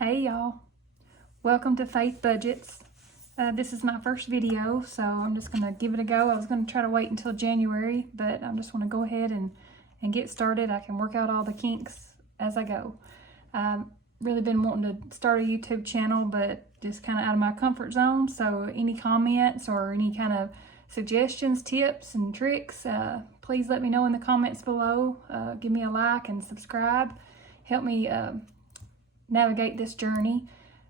Hey y'all, welcome to Faith Budgets. This is my first video, so I'm just going to give it a go. I was going to try to wait until January, but I just want to go ahead and get started. I can work out all the kinks as I go. I've really been wanting to start a YouTube channel, but just kind of out of my comfort zone. So any comments or any kind of suggestions, tips, and tricks, please let me know in the comments below. Give me a like and subscribe. Help me navigate this journey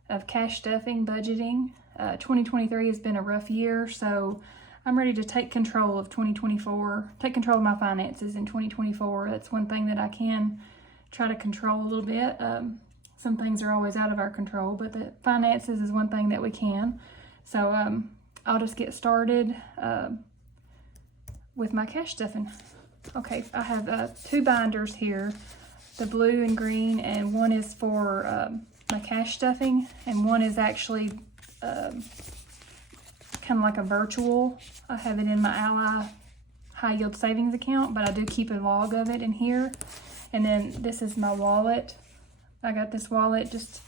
of cash stuffing, budgeting. 2023 has been a rough year, so I'm ready to take control of 2024, take control of my finances in 2024. That's one thing that I can try to control a little bit. Some things are always out of our control, but the finances is one thing that we can. So I'll just get started with my cash stuffing. Okay, I have two binders here, the blue and green, and one is for my cash stuffing, and one is actually kind of like a virtual. I have it in my Ally high yield savings account, but I do keep a log of it in here. And then this is my wallet. I got this wallet just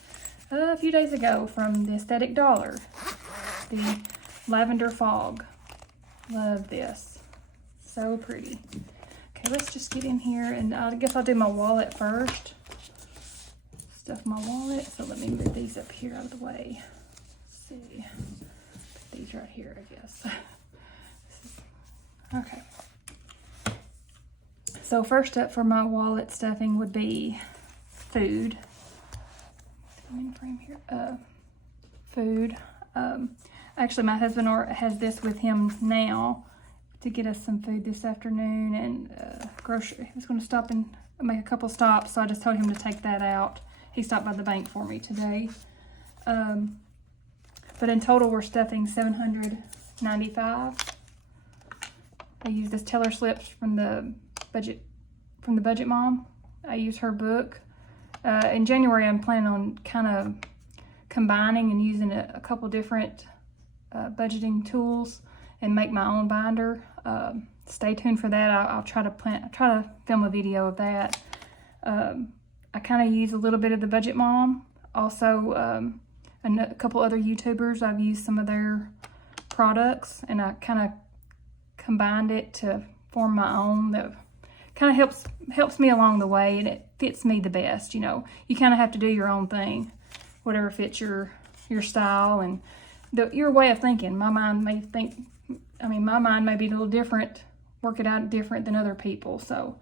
a few days ago from the Aesthetic Dollar, the Lavender Fog. Love this, so pretty. Okay, let's just get in here, and I guess I'll do my wallet first. Stuff my wallet, so let me move these up here out of the way. Let's see, put these right here, I guess. Okay. So first up for my wallet stuffing would be food. Frame here. Food. Actually, my husband has this with him now to get us some food this afternoon, and grocery. He was going to stop and make a couple stops, so I just told him to take that out. He stopped by the bank for me today. But in total, we're stuffing $795. I use this teller slips from the budget mom. I use her book. In January, I'm planning on kind of combining and using a couple different budgeting tools and make my own binder. Stay tuned for that. I'll try to film a video of that. I kind of use a little bit of the Budget Mom. Also, a couple other YouTubers, I've used some of their products, and I kind of combined it to form my own. That kind of helps me along the way, and it fits me the best. You know, you kind of have to do your own thing, whatever fits your style and your way of thinking. My mind may be a little different, work it out different than other people. So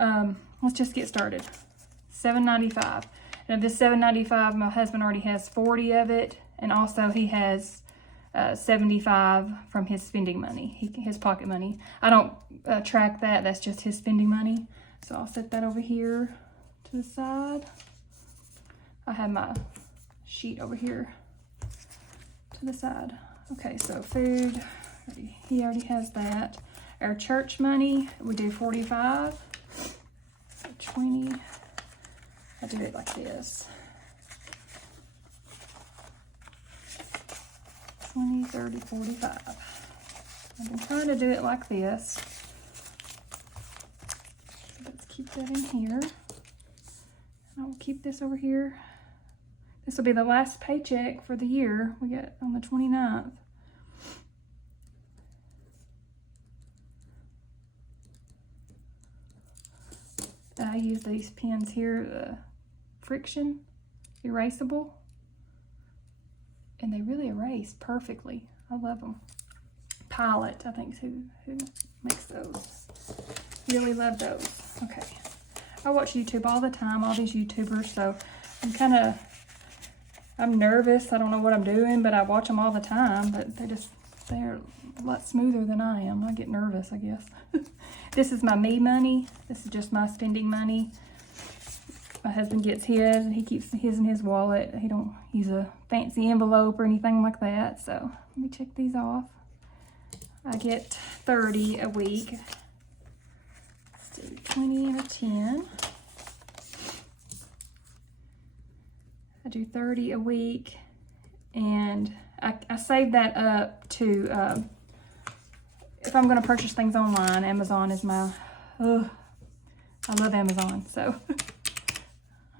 let's just get started. $7.95. And of this $7.95, my husband already has 40 of it, and also he has 75 from his spending money, his pocket money. I don't track that. That's just his spending money. So I'll set that over here to the side. I have my sheet over here to the side. Okay, so food, he already has that. Our church money, we do 45. So 20. I do it like this. 20, 30, 45. I've been trying to do it like this. Let's keep that in here. I will keep this over here. This will be the last paycheck for the year we get on the 29th. I use these pens here, the Friction erasable, and they really erase perfectly. I love them. Pilot, I think, is who makes those. Really love those. Okay. I watch YouTube all the time, all these YouTubers, so I'm nervous. I don't know what I'm doing, but I watch them all the time, but they're a lot smoother than I am. I get nervous, I guess. This is my me money. This is just my spending money. My husband gets his, and he keeps his in his wallet. He don't use a fancy envelope or anything like that. So let me check these off. I get 30 a week. Let's do 20 and a 10. I do 30 a week, and I save that up to, if I'm going to purchase things online. Amazon is my, I love Amazon, so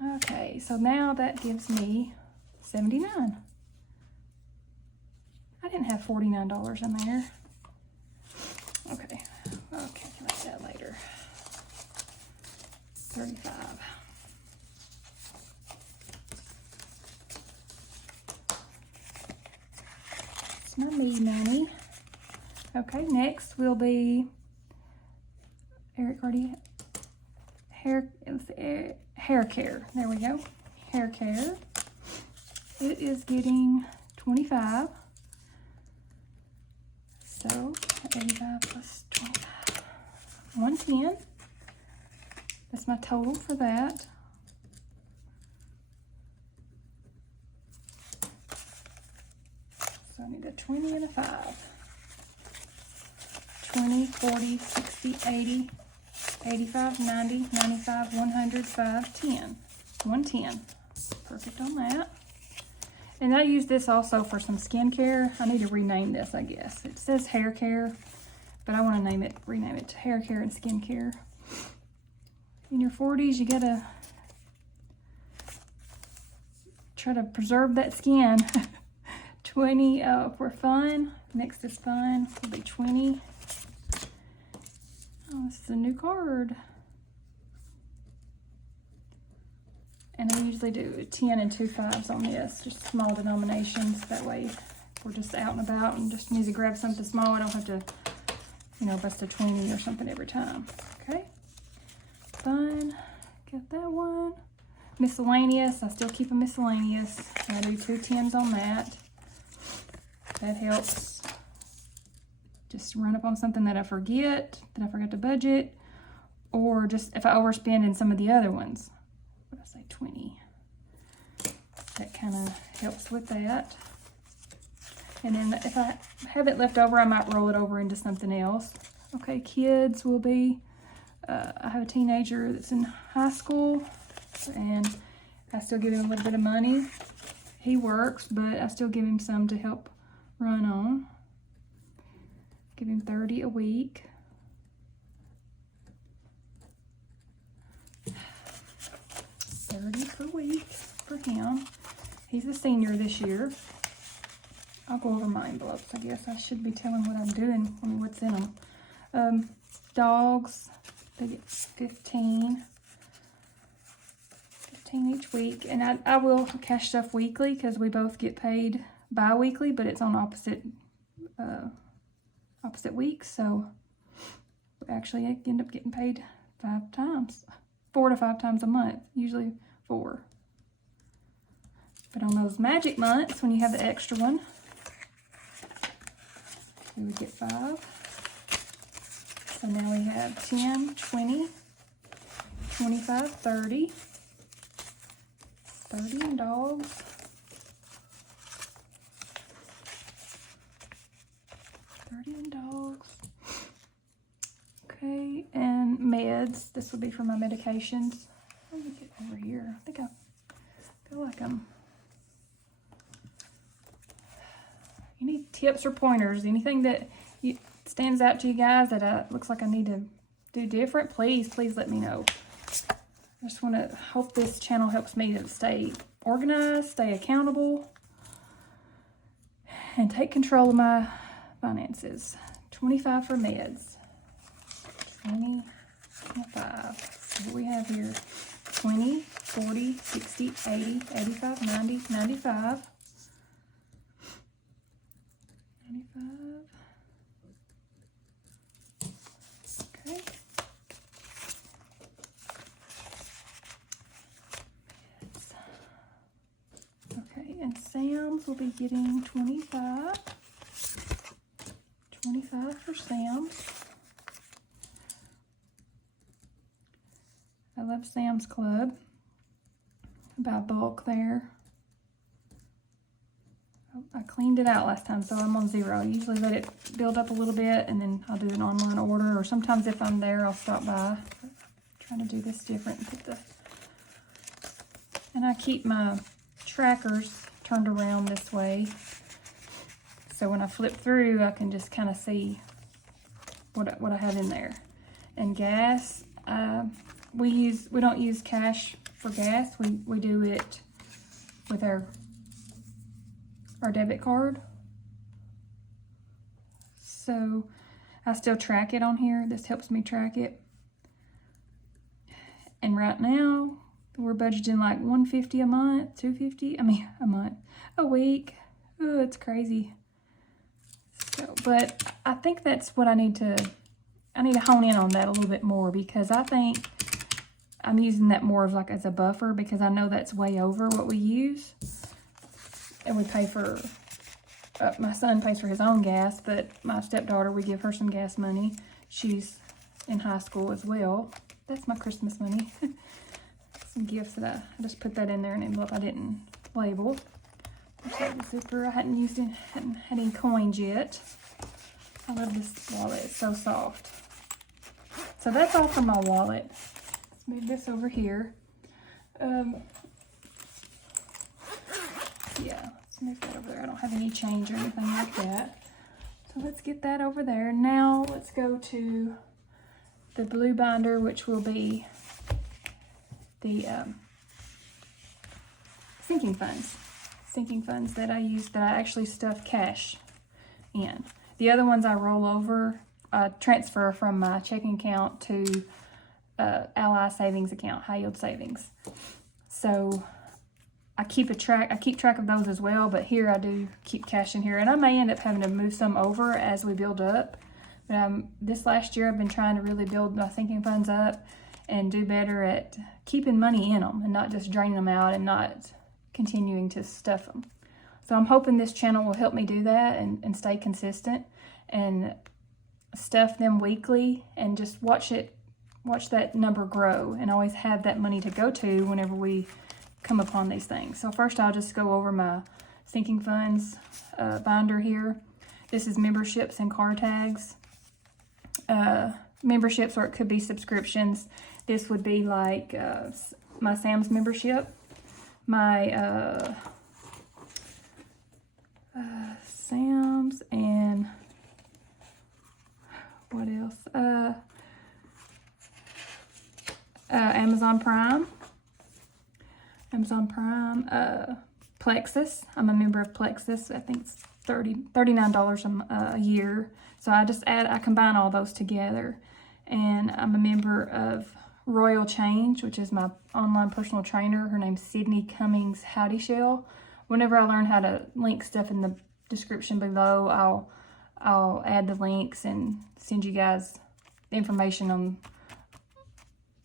Okay, so now that gives me $79. I didn't have $49 in there. Okay, I'll calculate that later. 35. It's my me money. Okay, next will be Eric already hair care. There we go. Hair care. It is getting 25. So 85 plus 25. 110. That's my total for that. So I need a 20 and a 5. 20, 40, 60, 80, 85, 90, 95, 100, 5, 10. 110. Perfect on that. And I use this also for some skincare. I need to rename this, I guess. It says hair care, but I want to rename it to hair care and skincare. In your 40s, you gotta try to preserve that skin. 20 for fun. Next is fun. Will be 20. Oh, this is a new card. And I usually do 10 and 2 5s on this, just small denominations. That way, if we're just out and about and just need to grab something small, I don't have to, you know, bust a 20 or something every time. Okay. Fun. Got that one. Miscellaneous. I still keep a miscellaneous. I do 2 10s on that. That helps. Just run up on something that I forgot to budget, or just if I overspend in some of the other ones. What did I say, 20? That kind of helps with that. And then if I have it left over, I might roll it over into something else. Okay, kids will be, I have a teenager that's in high school, and I still give him a little bit of money. He works, but I still give him some to help run on. Give him 30 a week. $30 per week for him. He's a senior this year. I'll go over my envelopes. I guess I should be telling what I'm doing and what's in them. Dogs, they get 15 each week. And I will cash stuff weekly because we both get paid bi-weekly, but it's on opposite weeks. So actually I end up getting paid 5 times. 4 to 5 times a month, usually 4. But on those magic months, when you have the extra one, we would get 5. So now we have 10, 20, 25, 30. 30 in dogs. 30 in dogs. Okay, and meds. This will be for my medications. Let me get over here. I think I feel like any tips or pointers, anything that stands out to you guys that looks like I need to do different, please let me know. I just want to hope this channel helps me to stay organized, stay accountable, and take control of my finances. 25 for meds. 25. So what we have here, 20, 40, 60, 80, 85, 90, 95. 95. Okay. Okay, and Sam's will be getting 25. 25 for Sam's. I love Sam's Club. Buy bulk there. I cleaned it out last time, so I'm on 0. I usually let it build up a little bit, and then I'll do an online order, or sometimes if I'm there, I'll stop by. I'm trying to do this different. And I keep my trackers turned around this way, so when I flip through, I can just kind of see what I have in there. And gas, we don't use cash for gas. We do it with our debit card. So I still track it on here. This helps me track it. And right now we're budgeting like $150 a month, $250. I mean, a month, a week. Oh, it's crazy. So, but I think that's what I need to hone in on that a little bit more, because I think I'm using that more of like as a buffer, because I know that's way over what we use. And we pay for, my son pays for his own gas, but my stepdaughter, we give her some gas money. She's in high school as well. That's my Christmas money. Some gifts that I just put that in there, and an envelope I didn't label. The zipper, I hadn't used it, hadn't had any coins yet. I love this wallet, it's so soft. So that's all from my wallet. Let's move this over here. Yeah, let's move that over there. I don't have any change or anything like that. So let's get that over there. Now let's go to the blue binder, which will be the sinking funds. Sinking funds that I use, that I actually stuff cash in. The other ones I roll over, transfer from my checking account to Ally savings account, high yield savings. So I keep track of those as well, but here I do keep cash in here, and I may end up having to move some over as we build up. But this last year I've been trying to really build my sinking funds up and do better at keeping money in them and not just draining them out and not continuing to stuff them. So I'm hoping this channel will help me do that and stay consistent and stuff them weekly and just watch that number grow and always have that money to go to whenever we come upon these things. So first I'll just go over my sinking funds binder here. This is memberships and car tags. Memberships, or it could be subscriptions. This would be like my Sam's membership, my Sam's, and what else? Amazon Prime, Plexus. I'm a member of Plexus. I think it's $39 a year. So I combine all those together. And I'm a member of Royal Change, which is my online personal trainer. Her name's Sydney Cummings Howdy Shell. Whenever I learn how to link stuff in the description below, I'll add the links and send you guys the information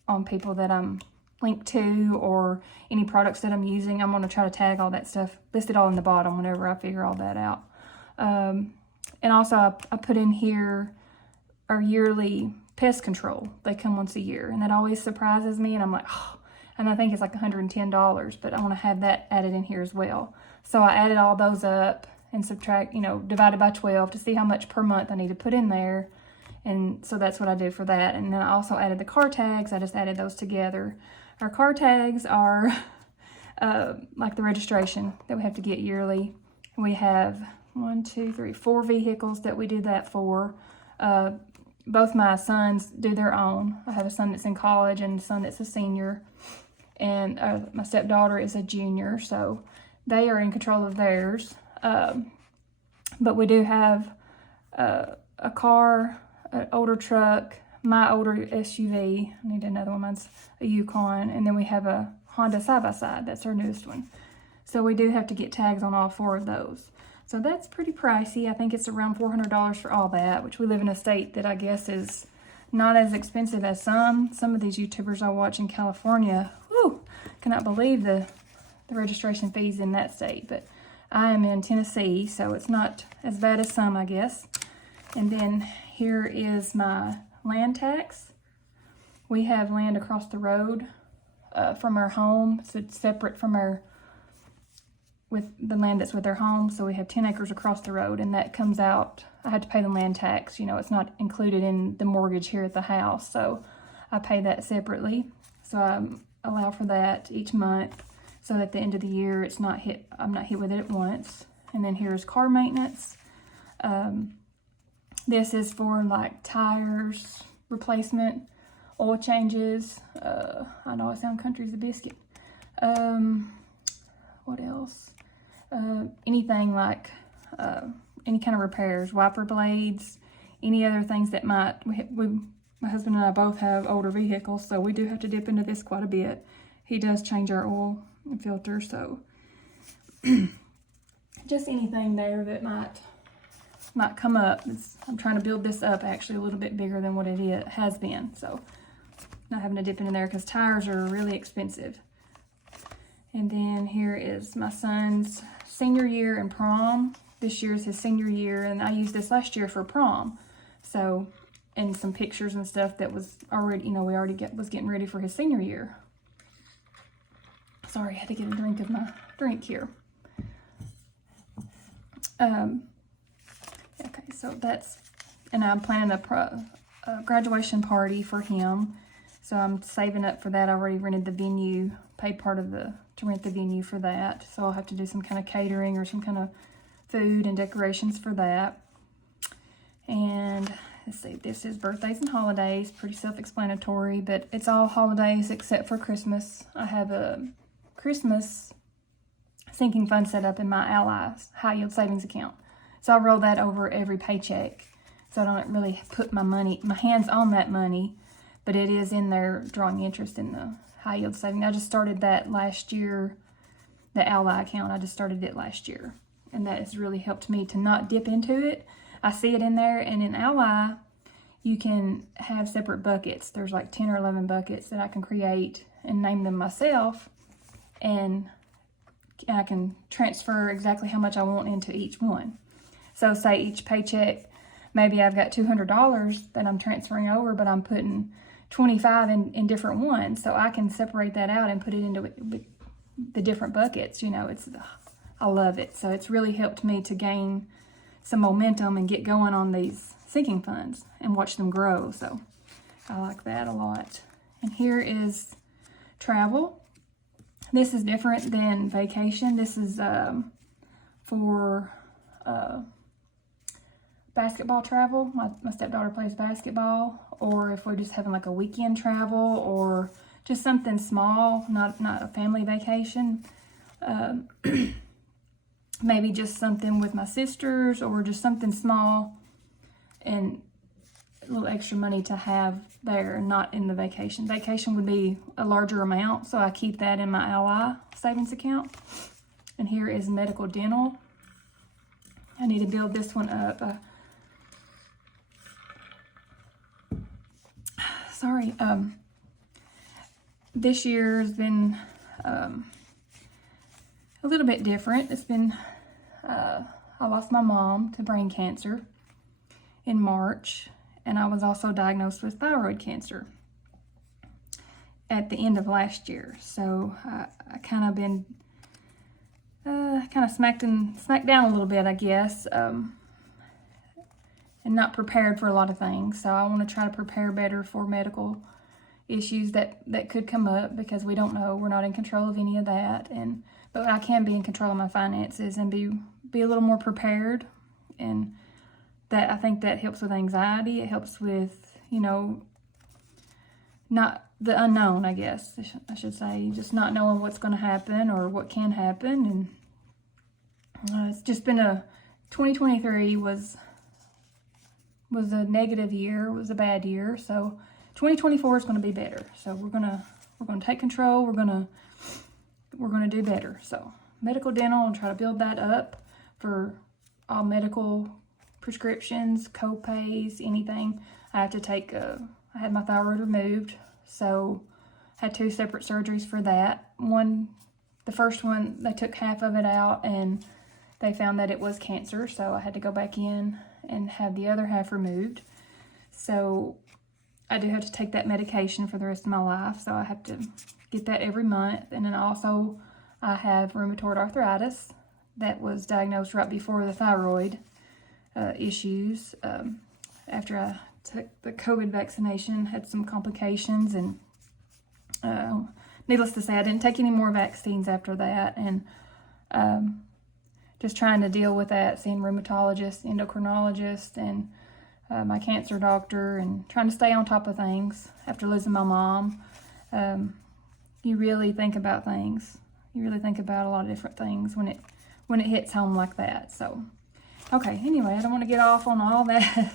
on people that I'm linked to, or any products that I'm using. I'm going to try to tag all that stuff, list it all in the bottom whenever I figure all that out. And also I put in here our yearly pest control. They come once a year, and that always surprises me, and I'm like, oh, and I think it's like $110, but I want to have that added in here as well. So I added all those up and subtract, divided by 12 to see how much per month I need to put in there. And so that's what I do for that. And then I also added the car tags. I just added those together. Our car tags are like the registration that we have to get yearly. We have 4 vehicles that we do that for. Both my sons do their own. I have a son that's in college and a son that's a senior. And my stepdaughter is a junior, so they are in control of theirs. But we do have a car, an older truck, my older SUV. I need another one. Mine's a Yukon. And then we have a Honda side-by-side. That's our newest one. So we do have to get tags on all 4 of those. So that's pretty pricey. I think it's around $400 for all that, which we live in a state that I guess is not as expensive as some of these YouTubers I watch in California. Whew, cannot believe the registration fees in that state. But I am in Tennessee, so it's not as bad as some, I guess. And then here is my land tax. We have land across the road from our home, so it's separate from with the land that's with our home. So we have 10 acres across the road, and that comes out. I had to pay the land tax. It's not included in the mortgage here at the house, so I pay that separately. So I allow for that each month, so at the end of the year I'm not hit with it at once. And then here's car maintenance. This is for like tires replacement, oil changes. I know I sound country as a biscuit. What else? Anything like any kind of repairs, wiper blades, any other things that might, my husband and I both have older vehicles, so we do have to dip into this quite a bit. He does change our oil and filter, so just anything there that might come up. I'm trying to build this up actually a little bit bigger than what it has been, so not having to dip into there because tires are really expensive. And then here is my son's senior year and prom. This year's his senior year, and I used this last year for prom. So, and some pictures and stuff that was already, we already was getting ready for his senior year. Sorry, I had to get a drink of my drink here. Okay, so that's, and I'm planning a graduation party for him. So I'm saving up for that. I already rented the venue, paid part of to rent the venue for that. So I'll have to do some kind of catering or some kind of food and decorations for that. And let's see, this is birthdays and holidays, pretty self-explanatory, but it's all holidays except for Christmas. I have a Christmas sinking fund set up in my Allies high yield savings account. So I roll that over every paycheck. So I don't really put my hands on that money, but it is in there drawing interest in the high yield savings. I just started that last year, the Ally account. I just started it last year, and that has really helped me to not dip into it. I see it in there, and in Ally, you can have separate buckets. There's like 10 or 11 buckets that I can create and name them myself, and I can transfer exactly how much I want into each one. So say each paycheck, maybe I've got $200 that I'm transferring over, but I'm putting 25 in different ones. So I can separate that out and put it into the different buckets. I love it. So it's really helped me to gain some momentum and get going on these sinking funds and watch them grow. So I like that a lot. And here is travel. This is different than vacation. This is for basketball travel. My stepdaughter plays basketball, or if we're just having like a weekend travel or just something small, not a family vacation. Maybe just something with my sisters or just something small and a little extra money to have there, not in the vacation. Vacation would be a larger amount, so I keep that in my Ally savings account. And here is medical dental. I need to build this one up. This year has been a little bit different. It's been, I lost my mom to brain cancer in March, and I was also diagnosed with thyroid cancer at the end of last year. So I kind of been, smacked down a little bit, I guess, and not prepared for a lot of things. So I want to try to prepare better for medical issues that could come up, because we don't know. We're not in control of any of that, but I can be in control of my finances and be a little more prepared. And that, I think that helps with anxiety. It helps with, not the unknown, I guess I should say, just not knowing what's going to happen or what can happen. And it's just been 2023 was a negative year, was a bad year. So 2024 is going to be better. So we're going to take control. We're going to do better. So medical dental, and try to build that up for all medical prescriptions, co-pays, anything. I have to take, I had my thyroid removed, so I had 2 separate surgeries for that. The first one, they took half of it out and they found that it was cancer, so I had to go back in and have the other half removed. So I do have to take that medication for the rest of my life, so I have to get that every month. And then also I have rheumatoid arthritis that was diagnosed right before the thyroid issues. After I took the COVID vaccination, had some complications, and needless to say, I didn't take any more vaccines after that, and just trying to deal with that, seeing rheumatologists, endocrinologists, and my cancer doctor, and trying to stay on top of things after losing my mom. you really think about things. You really think about a lot of different things when it hits home like that. So, okay, anyway, I don't want to get off on all that.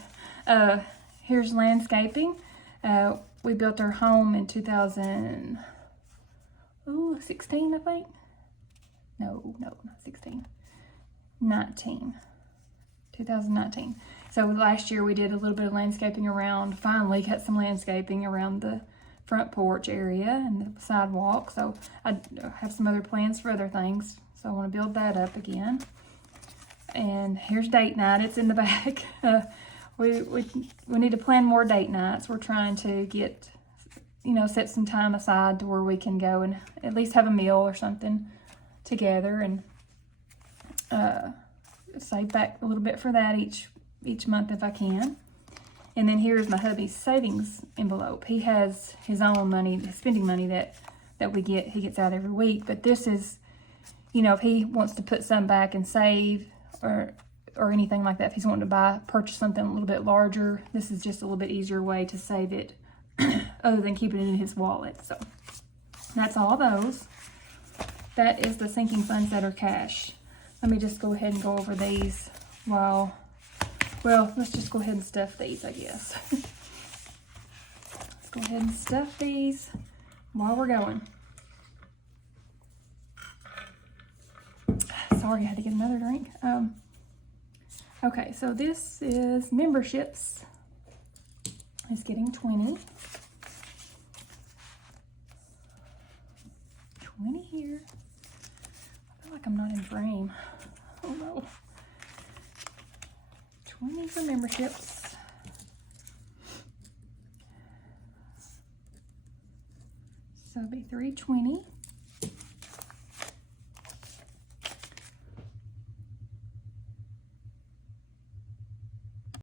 Here's landscaping. We built our home in 2016, I think. No, not 16. 2019. So last year we did a little bit of landscaping around, finally got some landscaping around the front porch area and the sidewalk. So I have some other plans for other things. So I want to build that up again. And here's date night. It's in the back. We need to plan more date nights. We're trying to get, set some time aside to where we can go and at least have a meal or something together, and save back a little bit for that each month if I can. And then here's my hubby's savings envelope. He has his own money, his spending money that he gets out every week. But this is, if he wants to put some back and save or anything like that, if he's wanting to purchase something a little bit larger, this is just a little bit easier way to save it other than keeping it in his wallet. So that's all those. That is the sinking funds that are cash. Let me just go ahead and go over these let's just go ahead and stuff these, I guess. Let's go ahead and stuff these while we're going. Sorry, I had to get another drink. Okay, so this is memberships. It's getting 20. 20 here. I feel like I'm not in frame. Oh no. 20 for memberships. So it'll be $320.